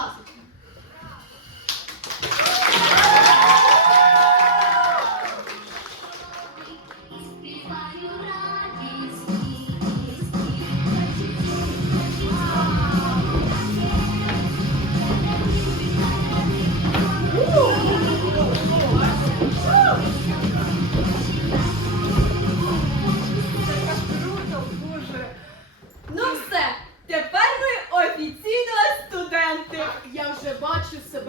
나왔어.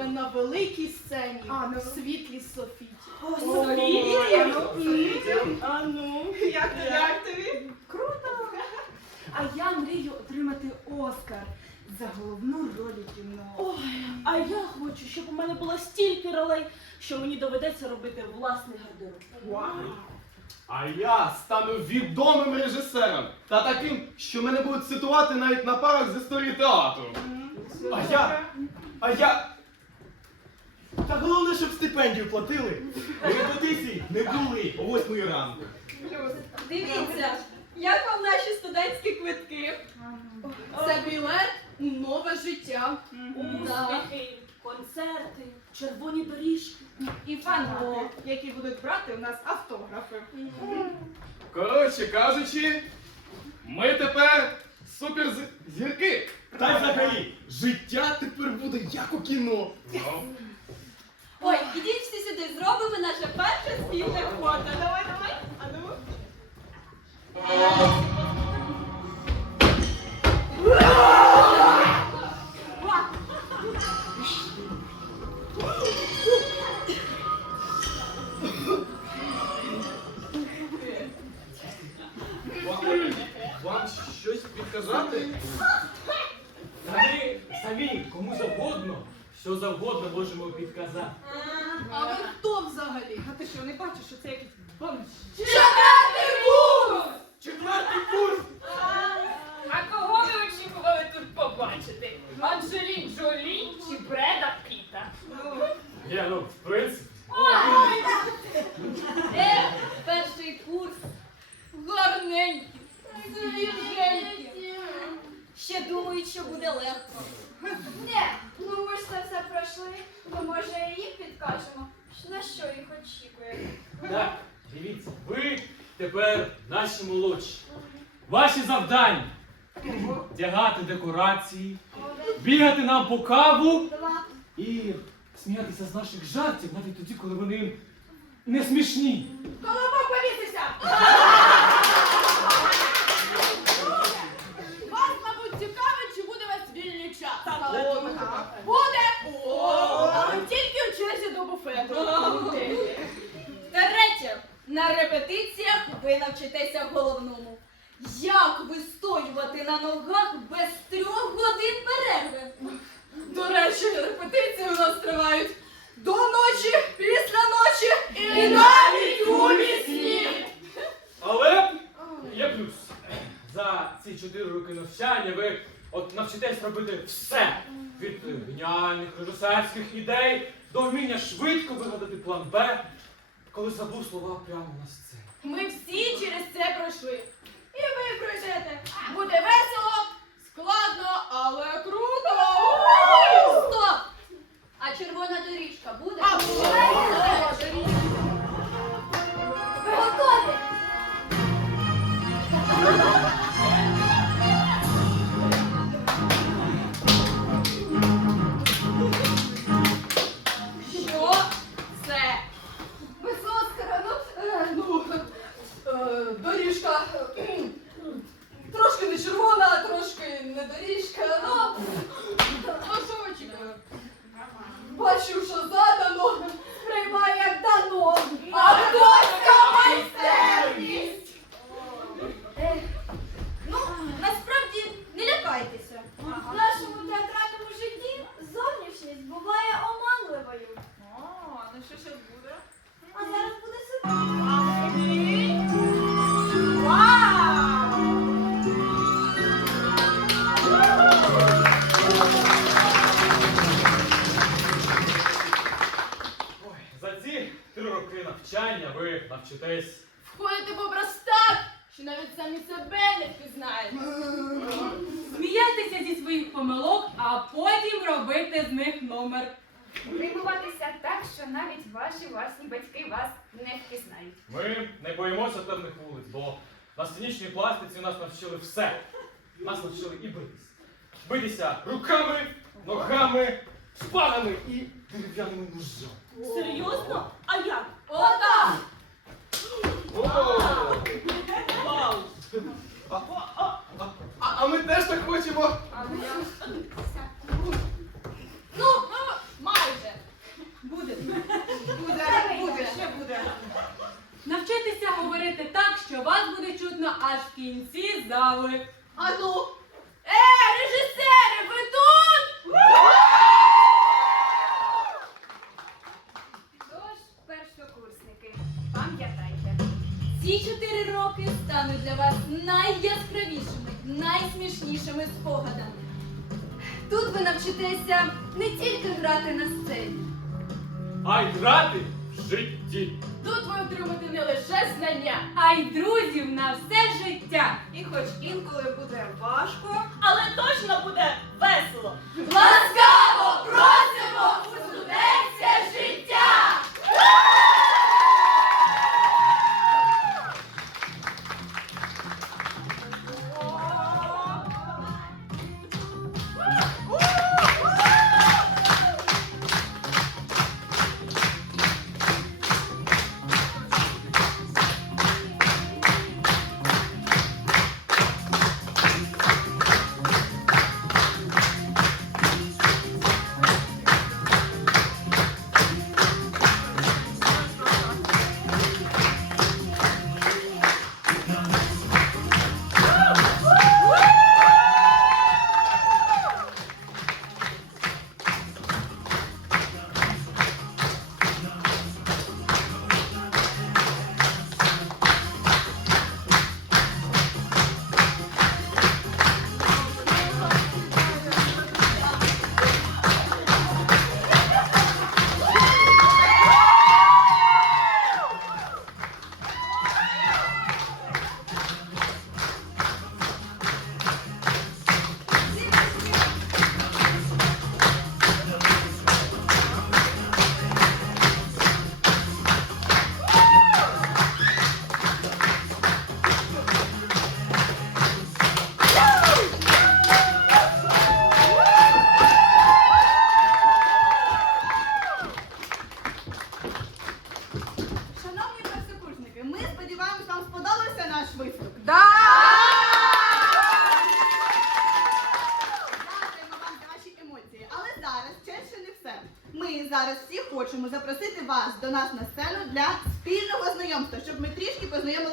Себе на великій сцені А, ну. в світлі Софіті. Софії? А ну, як тобі? Як тобі? Круто. А я мрію отримати Оскар за головну роль у кіно. Ой, а я хочу, щоб у мене було стільки ролей, що мені доведеться робити власний гардероб. Вау. А я стану відомим режисером та таким, що мене будуть цитувати навіть на парах з історії театру. А я. А я. Та головне, щоб стипендію платили. Репетицій не були о 8 ранку. Дивіться, як вам наші студентські квитки? Це білет у нове життя. Успіхи, концерти, червоні доріжки. І фанати, які будуть брати у нас автографи. Коротше кажучи, ми тепер суперзірки. Та й взагалі, життя тепер буде як у кіно. Ой, ідіть всі сюди, зробимо наше перше спільне фото. Давай, давай. А ну. Вам, щось підказати? Та ми самі кому завгодно, що завгодно можемо підказати. А ви хто взагалі? А ти що, не бачиш, що це якийсь бомж? Четвертий курс! А кого ви очікували тут побачити? Анджелін Джолі чи Бреда Піта? Є, ну, в принципі. Е, перший курс. Гарненький. Свіженький. Ще думають, що буде легко. Ні, ну ми ж це все пройшли, то може і їм підкажемо, на що їх очікує. Так, дивіться, ви тепер наші молодші. Ваші завдання тягати декорації, бігати нам по каву і сміятися з наших жартів навіть тоді, коли вони не смішні. Колобок повісився! Вас, мабуть, цікавить, чи буде у вас вільний час. О, Буде! Але тільки у черзі до буфету. Третє. На репетиціях ви навчитеся головному. Як вистоювати на ногах без трьох годин перерви? До речі, репетиції у нас тривають до ночі, після ночі і навіть у вісні. Але є плюс. За ці чотири роки навчання ви от навчитесь робити все. Від геніальних режисерських ідей до вміння швидко вигадати план Б, коли забув слова прямо на сцені. Ми всі через це пройшли. І ви пройдете. Буде весело, складно, але круто. Стоп! А червона доріжка буде? А буде. Навчання ви навчитесь Входите в образ так, що навіть самі себе не впізнаєте. сміятися зі своїх помилок, а потім робити з них номер. Гримуватися так, що навіть ваші власні батьки вас не впізнають. Ми не боїмося темних вулиць, бо на сценічній пластиці нас навчили все. Нас навчили і битися. Битися руками, ногами, шпагами і дерев'яними ножами. Серйозно? А як? Отак! А, а, а, а ми теж так хочемо. Ну, майже. Буде. Буде, буде, ще буде. Навчитися говорити так, що вас буде чутно аж в кінці зали. Ану. Е, режисери, ви тут? Навчитеся не тільки грати на сцені. А й грати в житті. Тут ви отримаєте не лише знання, А й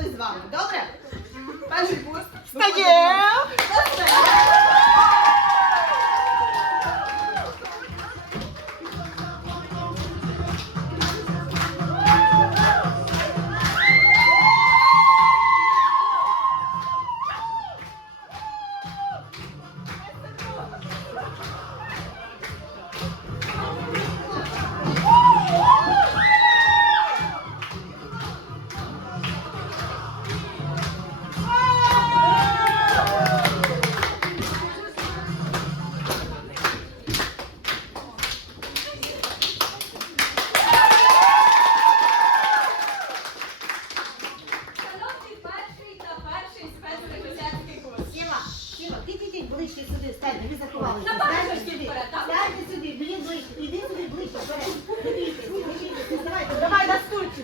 з вами. Добре? Перший курс. Стаємо!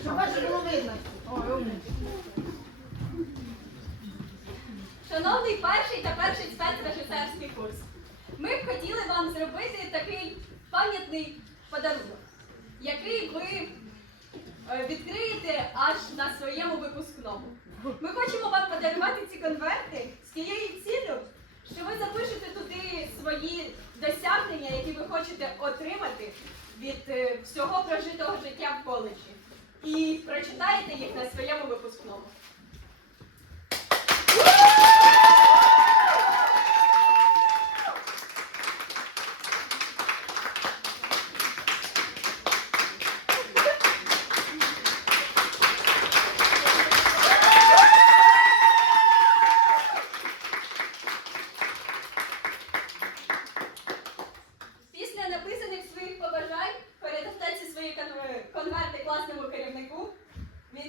Щоб вас було видно. Шановний перший та перший спецрежисерський курс. Ми б хотіли вам зробити такий пам'ятний подарунок, який ви е, відкриєте аж на своєму випускному. Ми хочемо вам подарувати ці конверти з тією ціллю, що ви запишете туди свої досягнення, які ви хочете отримати від е, всього прожитого життя в коледжі. І прочитаєте їх на своєму випускному.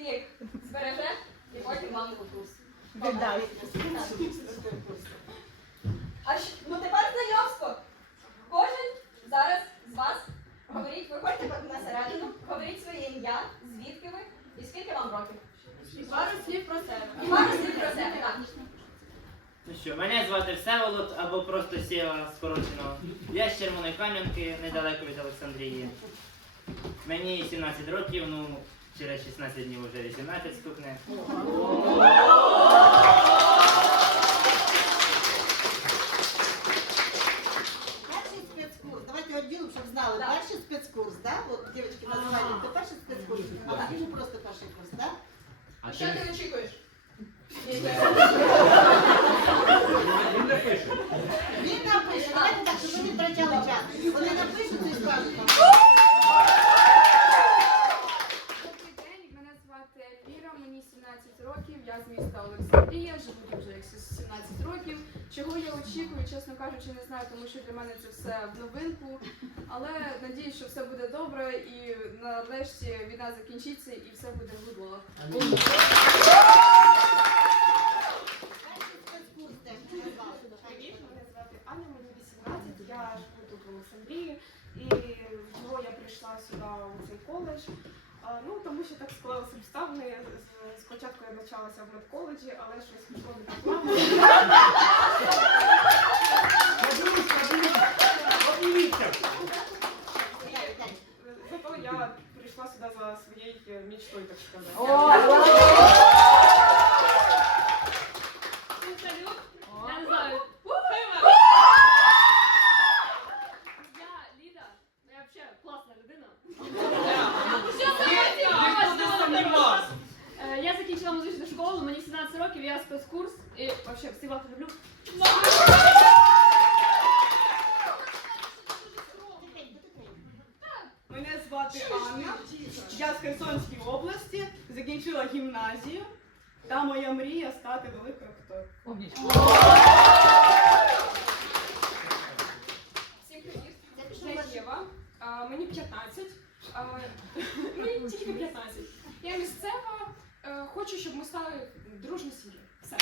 рік збереже і потім вам курс. Віддай. А що, ну тепер знайомство. Кожен зараз з вас говоріть, виходьте на середину, говоріть своє ім'я, звідки ви і скільки вам років. І пару слів про себе. І пару слів про себе, так. Ну що, мене звати Всеволод або просто Сєва скорочено. Я з Червоної Кам'янки, недалеко від Олександрії. Мені 17 років, ну через 16 днів вже 18 стукне. Перший спецкурс. Давайте отділимо, щоб знали. Да. Перший спецкурс, да? От дівчатки називають, це перший спецкурс. А тоді вже просто перший курс, да? А Що ти очікуєш? Він не пише. Він напише, давайте так, щоб ви не втрачали час. Вони напишуть і скажуть Я з міста Олександрія, живу тут вже як 17 років. Чого я очікую, чесно кажучи, не знаю, тому що для мене це все в новинку. Але надіюсь, що все буде добре і нарешті війна закінчиться і все буде гудло. Аня, мені 18, я живу тут в Олександрії і чого я прийшла сюди у цей коледж. Ну, тому що так склалися обставини. З- Спочатку я навчалася в медколеджі, але щось пішло не так плавно. Зато я прийшла сюди за своєю мічтою, так сказати. Салют. Я не знаю. Я Ліда. Я взагалі класна людина. Е, Я закінчила музичну школу, мені 17 років, я спецкурс і взагалі всіх вас люблю. Мене звати Анна. Я з Херсонської області, закінчила гімназію. Та моя мрія стати великою акторкою. Всім привіт. Я Єва. А, Мені 15. А, Мені тільки 15. Я місцева. Е, Хочу, щоб ми стали дружною сім'єю. Все.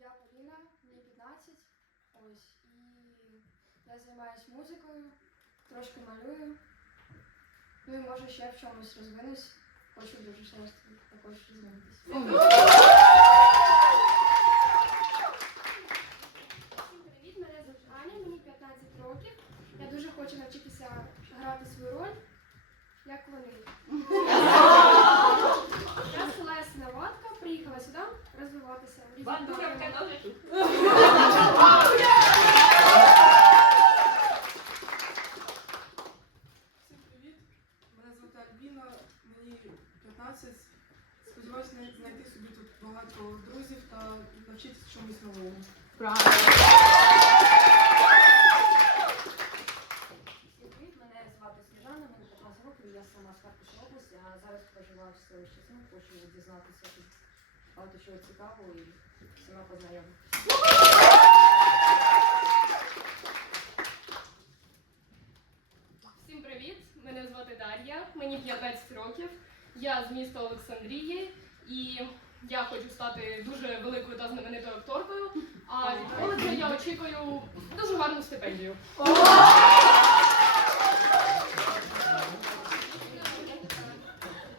Я Поліна, мені 15. Ось. І я займаюся музикою, трошки малюю. Ну і може ще в чомусь розвинусь. Хочу дуже часто також розвинутися. Всім привіт, мене звуть Аня, мені 15 років. Я дуже хочу навчитися грати свою роль, як вони. Я з села Ясиноватка, приїхала сюди розвиватися. в різних Бандура напрямках. Всім привіт. Мене звати Альбіна, мені 15. Сподіваюся знайти собі тут багато друзів та навчитися чомусь новому. Всім привіт, мене звати Сніжана, мені 15 років, я сама з Харківської області, а зараз проживаю в селищі Сум, хочу дізнатися тут багато чого цікавого і всіма познайомитися. Всім привіт! Мене звати Дар'я, мені 15 років. Я з міста Олександрії і я хочу стати дуже великою та знаменитою акторкою. А від коледжа я очікую дуже гарну стипендію.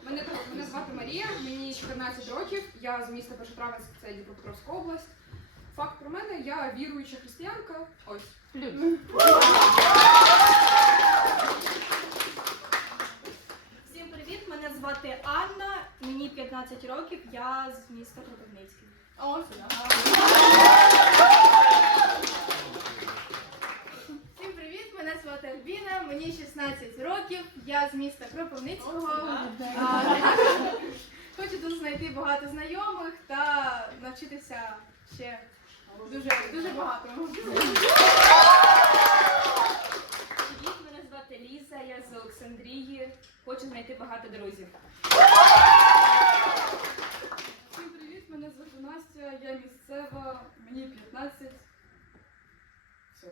Мене звати Марія, мені 14 років, я з міста Першотравенськ, це Дніпропетровська область. Факт про мене, я віруюча християнка. Ось. Всім привіт, мене звати Анна, мені 15 років, я з міста Кропивницький. О. Всім привіт! Мене звати Альбіна, мені 16 років, я з міста Кропивницького. А, Хочу тут знайти багато знайомих та навчитися ще дуже дуже багато. Привіт, мене звати Ліза, я з Олександрії. Хочу знайти багато друзів. Всім привіт, мене звати Настя, я місцева, мені 15. Все.